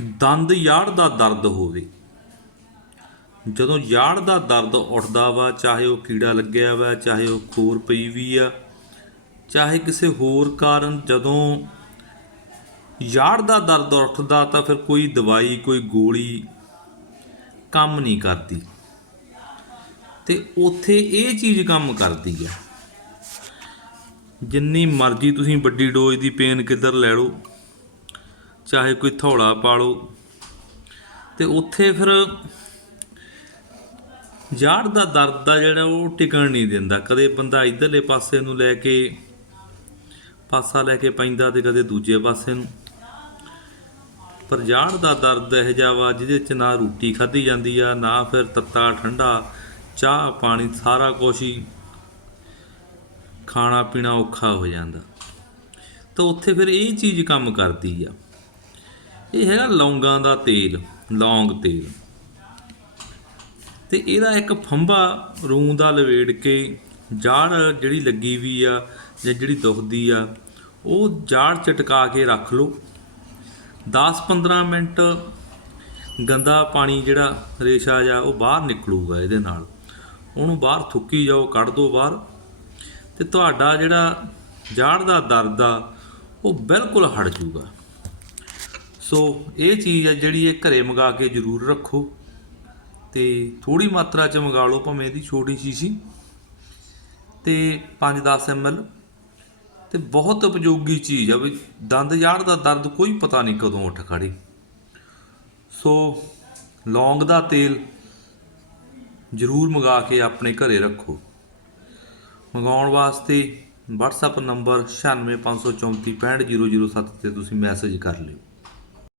ਦੰਦ ਯਾੜ ਦਾ ਦਰਦ ਹੋਵੇ। ਜਦੋਂ ਯਾੜ ਦਾ ਦਰਦ ਉੱਠਦਾ ਵਾ, ਚਾਹੇ ਉਹ ਕੀੜਾ ਲੱਗਿਆ ਵਾ, ਚਾਹੇ ਉਹ ਖੋਰ ਪਈ ਵੀ ਆ, ਚਾਹੇ ਕਿਸੇ ਹੋਰ ਕਾਰਨ ਜਦੋਂ ਯਾੜ ਦਾ ਦਰਦ ਉੱਠਦਾ ਤਾਂ ਫਿਰ ਕੋਈ ਦਵਾਈ, ਕੋਈ ਗੋਲੀ ਕੰਮ ਨਹੀਂ ਕਰਦੀ। ਤੇ ਉੱਥੇ ਇਹ ਚੀਜ਼ ਕੰਮ ਕਰਦੀ ਆ। ਜਿੰਨੀ ਮਰਜ਼ੀ ਤੁਸੀਂ ਵੱਡੀ ਡੋਜ਼ ਦੀ ਪੇਨ ਕਿੱਧਰ ਲੈ ਲਓ ਚਾਹੇ ਕੋਈ ਥੌਲਾ ਪਾ ਲਓ। ਤੇ ਉੱਥੇ ਫਿਰ ਜਾੜ ਦਾ ਦਰਦ ਦਾ ਜਿਹੜਾ ਉਹ ਟਿਕਣ ਨਹੀਂ ਦਿੰਦਾ। ਕਦੇ ਬੰਦਾ ਇਧਰਲੇ ਪਾਸੇ ਨੂੰ ਲੈ ਕੇ ਪਾਸਾ ਲੈ ਕੇ ਪੈਂਦਾ ਤੇ ਕਦੇ ਦੂਜੇ ਪਾਸੇ ਨੂੰ। ਪਰ ਜਾੜ ਦਾ ਦਰਦ ਇਹ ਜਿਹਾ ਵਾ ਜਿਹਦੇ ਚ ਨਾ ਰੋਟੀ ਖਾਧੀ ਜਾਂਦੀ ਆ, ਨਾ ਫਿਰ ਤੱਤਾ ਠੰਡਾ, ਚਾਹ, ਪਾਣੀ, ਸਾਰਾ ਕੁਛ ਹੀ ਖਾਣਾ ਪੀਣਾ ਔਖਾ ਹੋ ਜਾਂਦਾ। ਤਾਂ ਉੱਥੇ ਫਿਰ ਇਹ ਚੀਜ਼ ਕੰਮ ਕਰਦੀ ਆ। ਇਹ ਹੈਗਾ ਲੌਂਗਾਂ ਦਾ ਤੇਲ, ਲੌਂਗ ਤੇਲ। ਤੇ ਇਹਦਾ ਇੱਕ ਫੰਬਾ ਰੂੰ ਦਾ ਲਵੇੜ ਕੇ ਜਾੜ ਜਿਹੜੀ ਲੱਗੀ ਵੀ ਆ ਜਾਂ ਜਿਹੜੀ ਦੁਖਦੀ ਆ, ਉਹ ਜਾੜ ਚਟਕਾ ਕੇ ਰੱਖ ਲਓ। 10-15 ਮਿੰਟ ਗੰਦਾ ਪਾਣੀ ਜਿਹੜਾ ਰੇਸ਼ਾ ਜਾ ਉਹ ਬਾਹਰ ਨਿਕਲੂਗਾ ਇਹਦੇ ਨਾਲ। ਉਹਨੂੰ ਬਾਹਰ ਥੁੱਕੀ ਜਾਓ, ਕੱਢ ਦਿਓ ਬਾਹਰ। ਤੇ ਤੁਹਾਡਾ ਜਿਹੜਾ ਜਾੜ ਦਾ ਦਰਦ ਆ, ਉਹ ਬਿਲਕੁਲ ਹਟ ਜਾਊਗਾ ਸੋ ਇਹ ਚੀਜ਼ ਆ ਜਿਹੜੀ ਇਹ ਘਰੇ ਮੰਗਾ ਕੇ ਜ਼ਰੂਰ ਰੱਖੋ ਤੇ ਥੋੜੀ ਮਾਤਰਾ ਚ ਮੰਗਾ ਲਓ ਭਾਵੇਂ ਇਹਦੀ ਛੋਟੀ ਸ਼ੀਸ਼ੀ ਤੇ 5-10 ml ਤੇ ਬਹੁਤ ਉਪਯੋਗੀ ਚੀਜ਼ ਆ ਵੀ ਦੰਦ ਜਾੜ ਦਾ ਦਰਦ ਕੋਈ ਪਤਾ ਨਹੀਂ ਕਦੋਂ ਉੱਠ ਖੜੀ ਸੋ ਲੌਂਗ ਦਾ ਤੇਲ ਜ਼ਰੂਰ ਮੰਗਾ ਕੇ ਆਪਣੇ ਘਰੇ ਰੱਖੋ। ਮੰਗਾਉਣ ਵਾਸਤੇ WhatsApp ਨੰਬਰ 9654465007 ਤੇ ਤੁਸੀਂ ਮੈਸੇਜ ਕਰ ਲਿਓ।